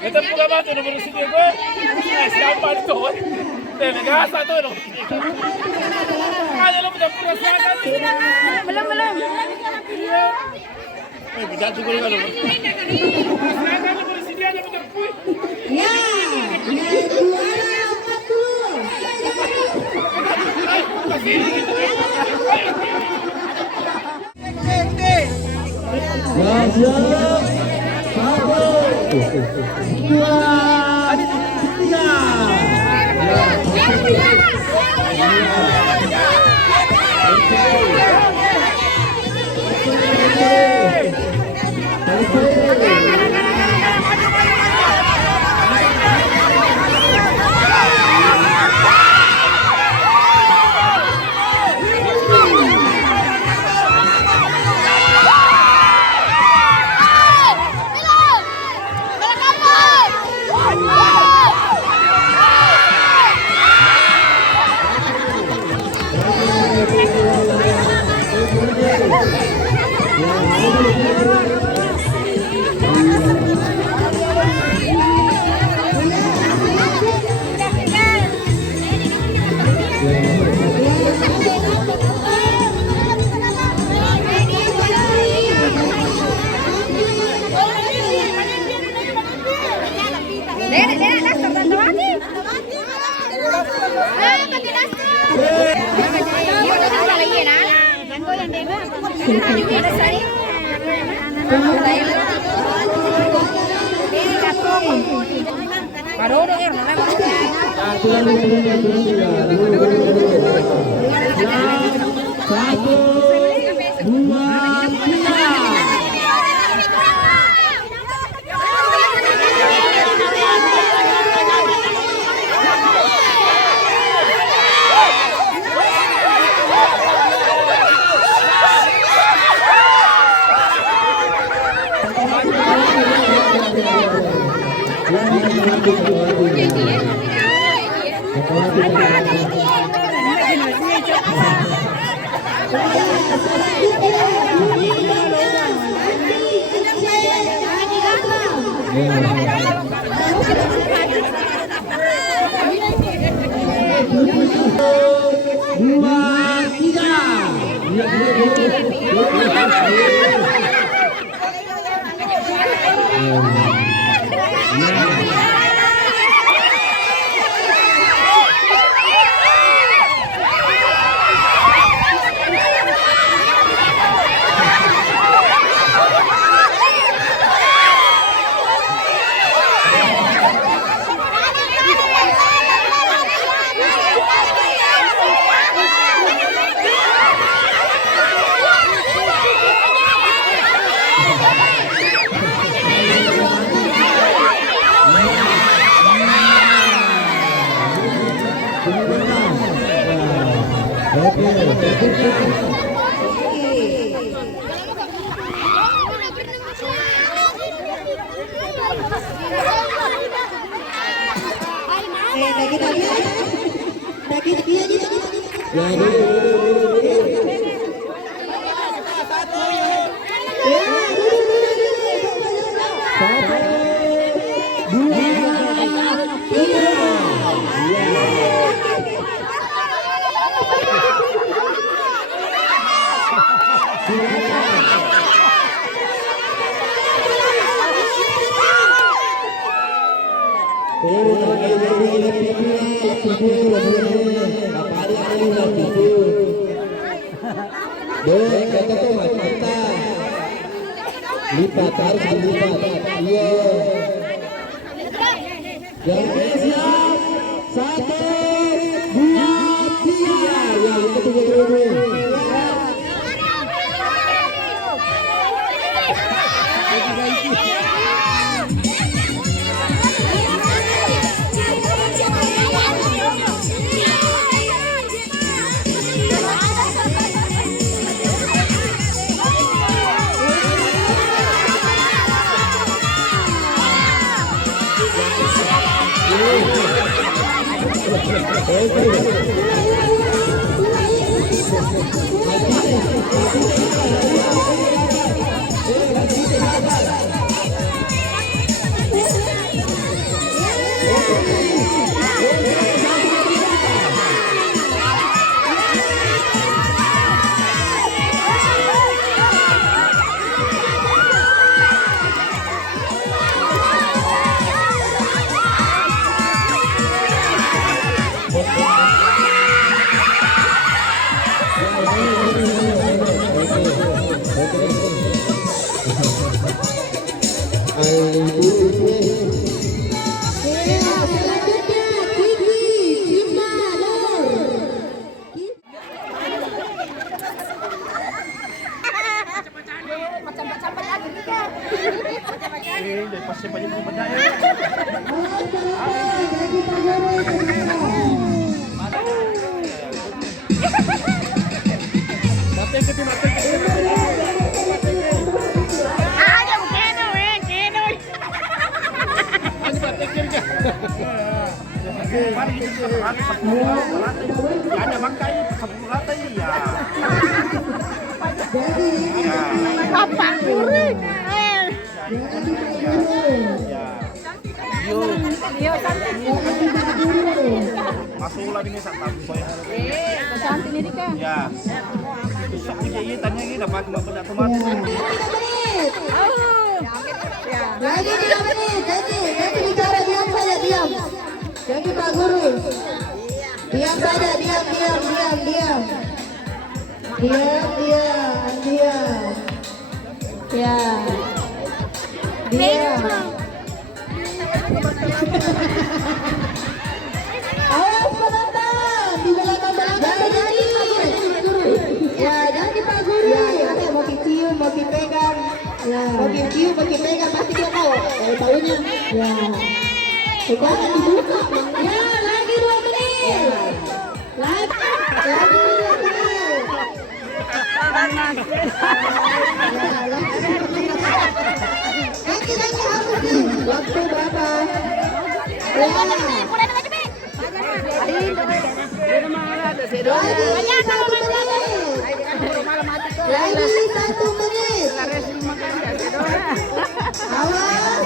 Ito po ba ito nomor sige ko? Siapa itu? Delegasi satu loh. Ada lo punya perasaan. Belum. Tidak juga kalau. Perasaan nomor sige aja punya kui. Ya, juara 1 siapa aja mau berdaya. Ada bangkai 10 lantai ya. Bapak guru. Yo Masuklah ini satpam boy. cantik ini kan. Ya. Susah punya ini tanya ini dapat benda tomat. Lagi 3 menit. Jadi bicara diam saja diam. Jadi Pak Guru. Diam saja diam. Ya. Diam. Awas penonton di belakang jadi. Ya, jadi Pak Guru. Ya, ada mau cium, mau pegang. Ya, mau cium, mau pegang pasti dia tahu. Tahunya. Ya. Jangan dibuka. Ya, lagi 2 menit. Lagi 2 menit. Lagi habis nih. Waktu berapa? Ya. Lagi 1 menit. Awas.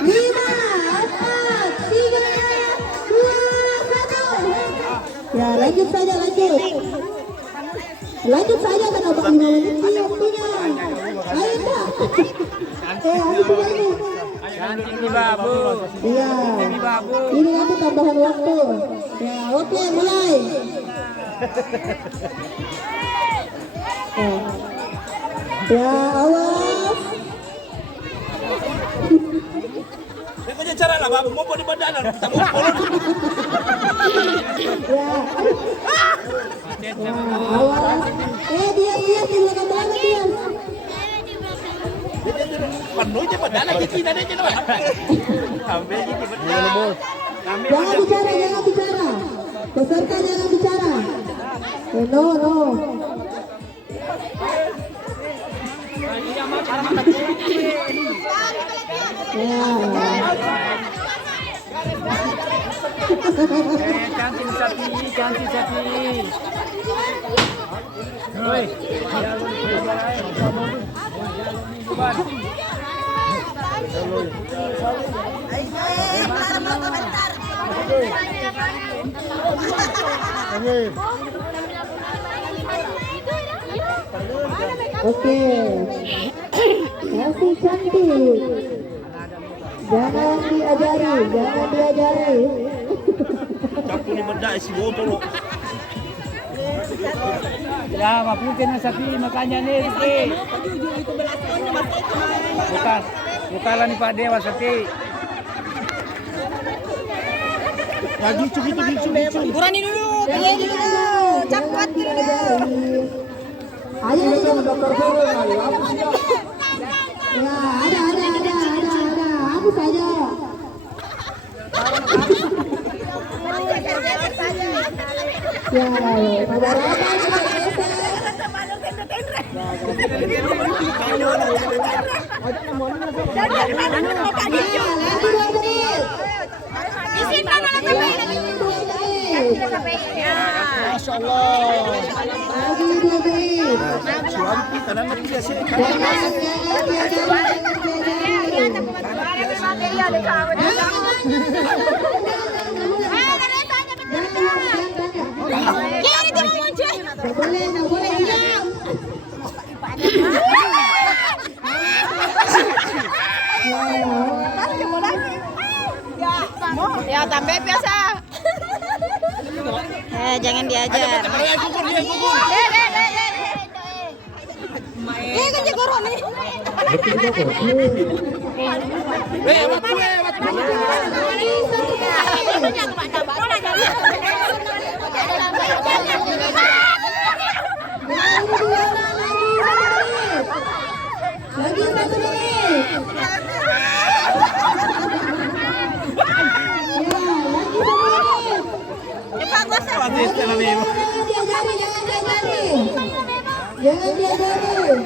5, 4, 3, 2, 1. Ya, lanjut saja. Lanjut saja kan Abang 5 menit waktunya. Ayo Pak. Harus begini. Cantik nih babu. Iya. Ini nanti tambahan waktu. Ya, oke, mulai. Ya, awas. Pokoknya cara lah babu mau di badan kita mau Ya. Ya, awas. Diam di belakang banget diam. penuh aja badan aja kita deh coba. Sampai aja kita badan. Jangan bicara. Peserta jangan bicara. No. Ya. Cantik sapi. Oi. Oke. Masih cantik. Jangan diajari. Campur ni benda isi botol. Ya, maputin na sapi makanya nih. Bukalah nih Pak Dewa sapi. Lagi gitu. Kurangin dulu, pilih dulu, cepat dulu. Ayo dokter Guru. Ya, ada. Habis saja. Ya, sabar Masya Allah. lagi 2 menit. Suami kita dan nanti dia sih. Boleh diam. Ya, tambah biasa. Jangan diajar. Kan jago nih. Lagi 1 menit. Jangan diajari.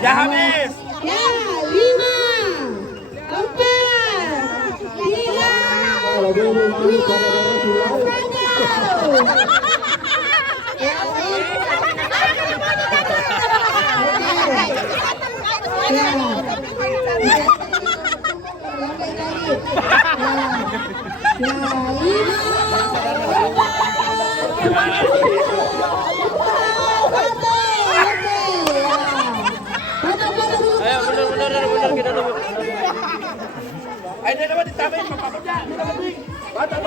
Ya habis. Ya, 5, 4, Bener kita dulu. Ayo dapat ditambahin apa-apa. Batal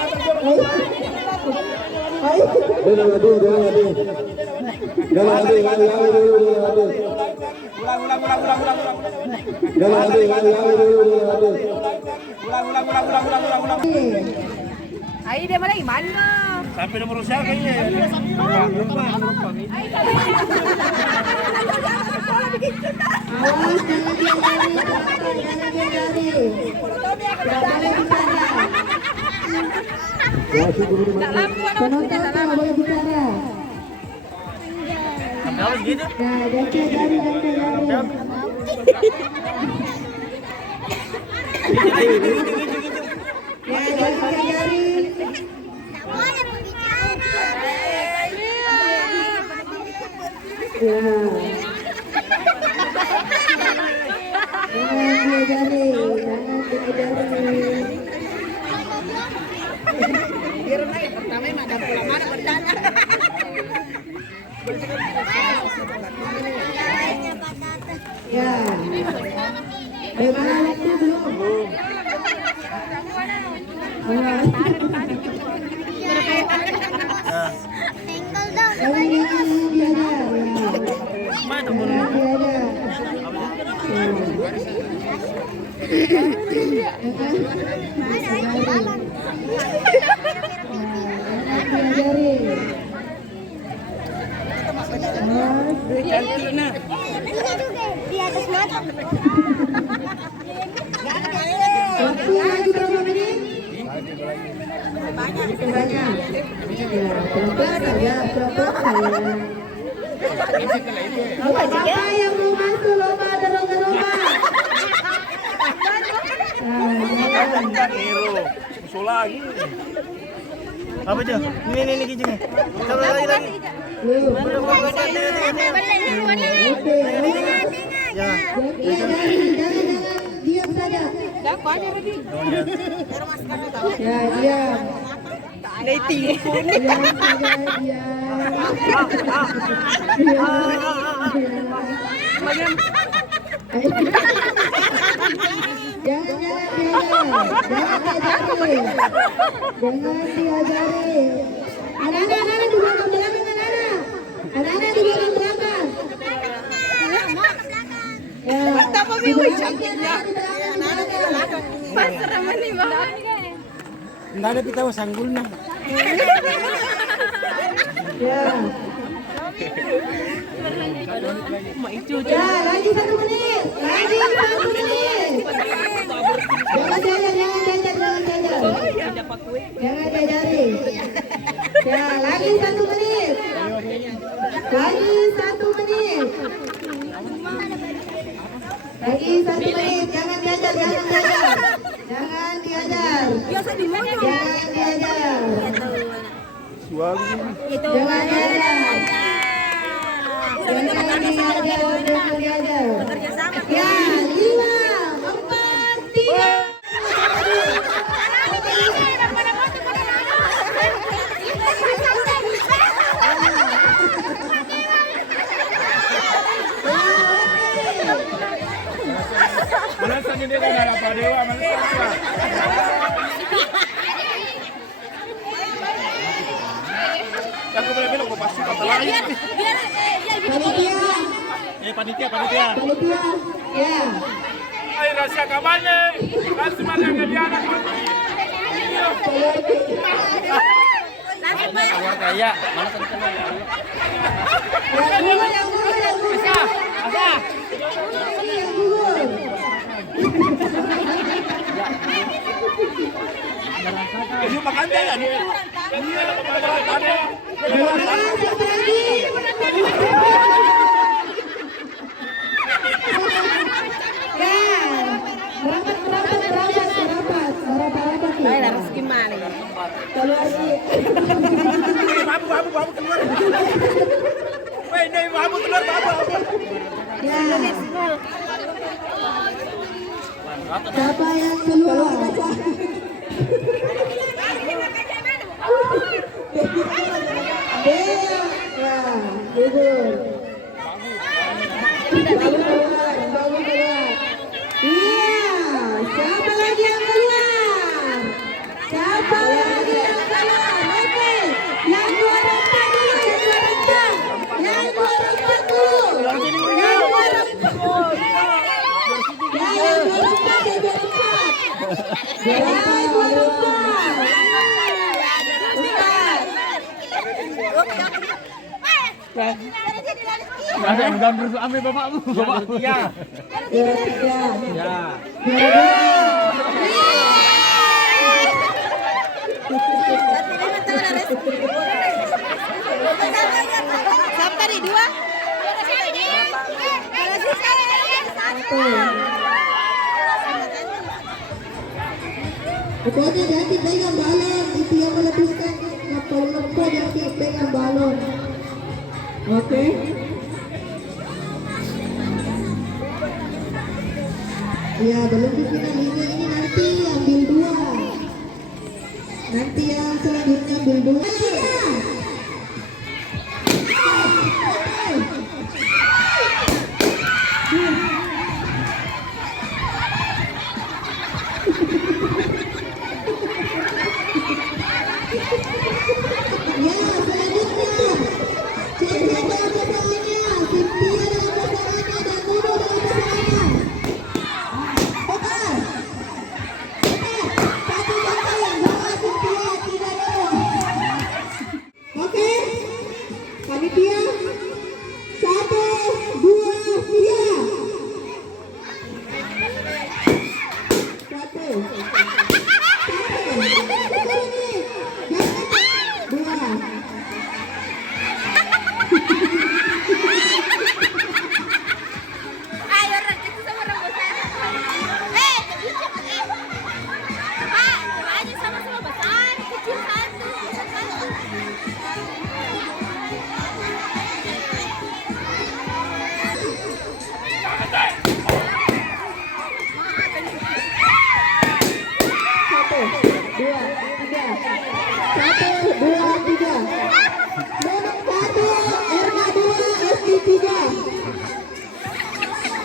Ayo dia mana gimana? sampai nomor siapa kayaknya. Penonton tak boleh bicara. Kalau gitu. Nah, ya, bagaimana waktu belum? Di atas mata. Waktu lagi berapa menit? Banyak. Ya, Siapa yang mau masuk lomba ada lomba? Musuh lagi. Apa itu? Ini gini. Coba lagi. Ya. Jangan diam saja. Ya, diam. Diam saja, Jangan diajari. Anak-anak di belakang anak-anak. Anak-anak di belakang. Ya. Mantap kami woi cantiknya. Anak-anak di belakang. Pasar aman nih bang. Enggak ada kita sanggulnya. Ya. Ya, lagi 1 menit. Jangan diajari. Ya, lagi 1 menit. Lagi 1 menit. Jangan diajar. Jangan diajar. Ya, 5, 4, 3. Alasan dia kan ada apa dewa manusia. Aku boleh bilang gue pasti kata lain. Panitia. Panitia. Ya. Ayo rahasia kabarnya. Kan semuanya ke dia anak. Keluarga ya, mana tadi kan? Ini makan dia ya nih. Harus gimana ya? Babu keluar. Woi, ini babu keluar babu. Siapa yang keluar? Babu keluar. Iya, siapa lagi yang keluar? Siapa lagi yang keluar? Oke, yang juara 4 dulu, yang juara 4 dulu. Yang juara 4 dulu. Yang juara 4, yang juara 4. Yang juara 4. Ada yang gambar ambil bapakmu. Ya. Siapa tadi? 2? Pokoknya nanti pegang balon, itu yang melepaskan kapal lempar nanti pegang balon. Oke. Ya, belum di final ini nanti ambil 2. Nanti yang selanjutnya ambil 2.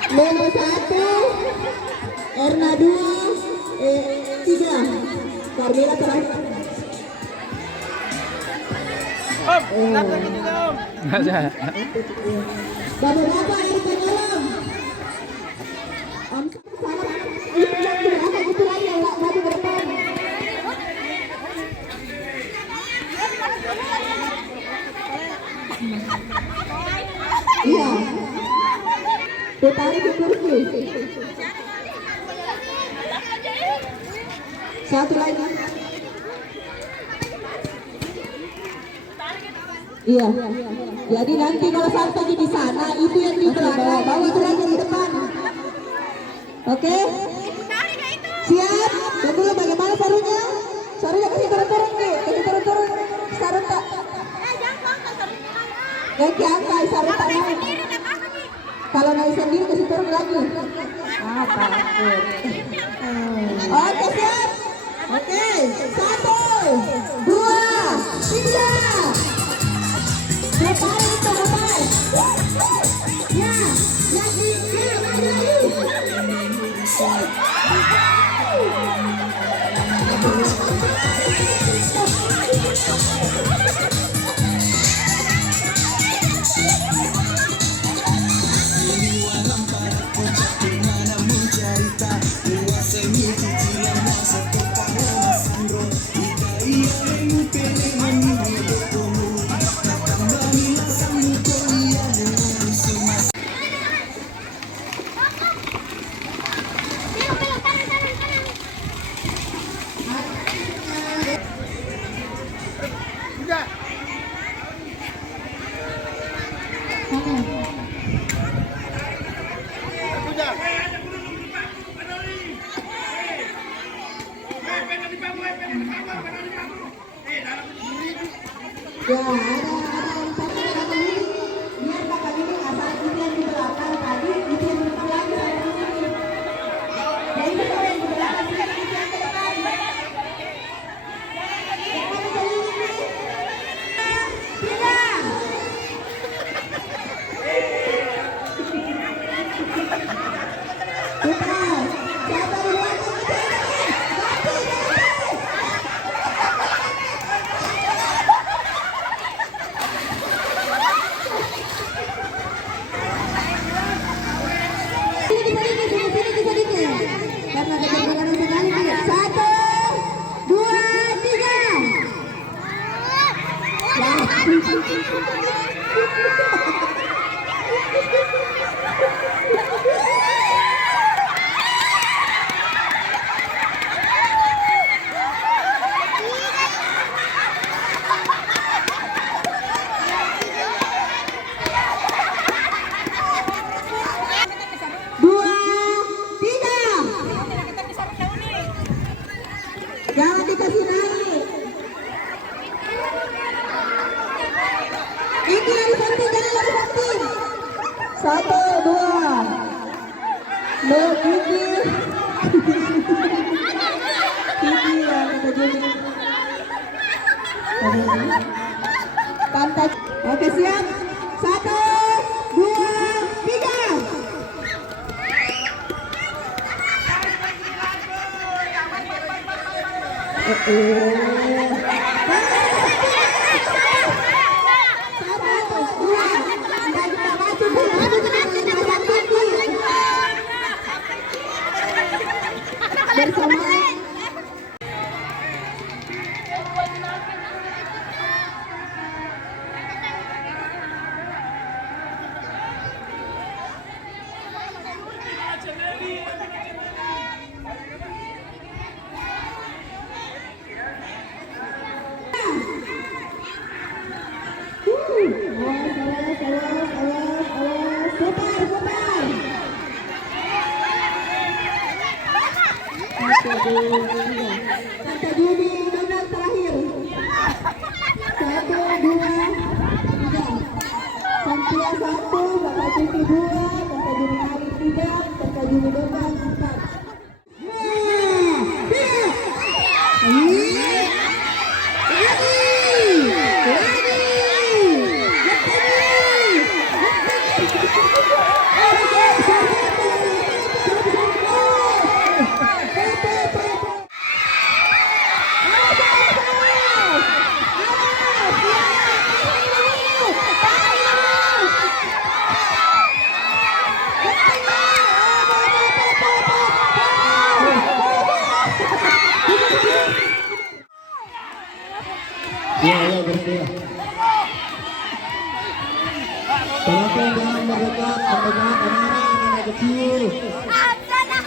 Nomor 1 Erna 2 3 Carmela terakhir. Bapak-bapak air penyelam. Itu lagi yang maju ke depan. Iya. Ditarik ke kursi. Satu lagi. Iya. Jadi nanti kalau sampai di sana itu yang di belakang, bawa itu lagi di depan. Oke? Siap? Dan dulu bagaimana sarunya? Sarunya kasih turun-turun nih, kasih turun-turun. Sarung tak? Ganti angka, sarung tak naik. Kalau naik sendiri kasih turun lagi. Ah, takut. Oke, siap? Oke, 1, 2, 3. Lepas itu, lepas. Ya, lagi, ya, lagi. Ya, ada empat kakak ini. Biar kakak ini asal itu yang di belakang tadi itu yang depan lagi sama di sini. Jadi kalau yang di belakang sini itu yang ke depan. Jangan dikasih naik. Ini lari penting, jangan lari penting. 1, 2. No, Kiki. Kiki ya, kita jadi. Pantai. Oke, siap. 1, 2, 3. Bersama Kata Juni Donald terakhir. 1, 2, 3. Santia 1, Kakak Juni 2, Kakak Juni Ari 3, Kakak Juni Donald 4. Ya, berhenti. Tolong jangan mendekat, anak-anak kecil. Anak-anak.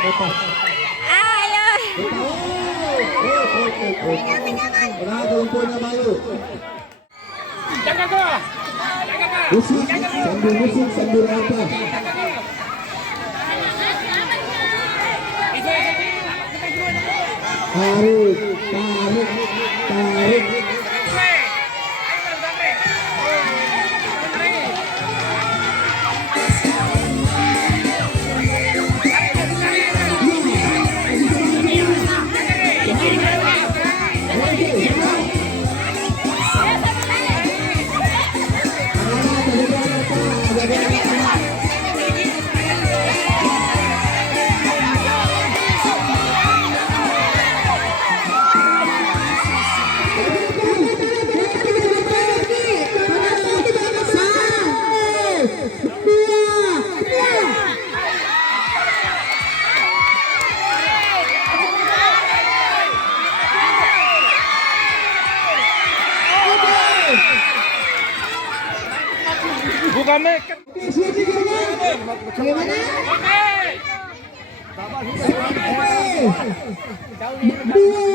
Depan. Ayo. Benar, kumpulnya Bayu. Jaga go. Musik, sambil apa? Tarik. Bukan mek. Bagaimana? Dua.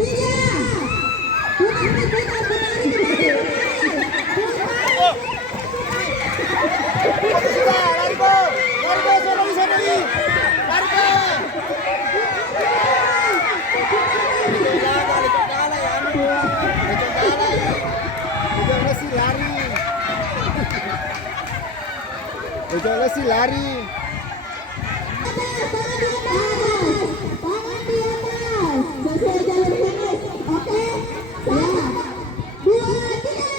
tiga. Udah sih lari. Tangan di atas. Sesuai jalur finish. Oke. Ya. 2, 3.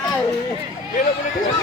Tarik. Belok, belok.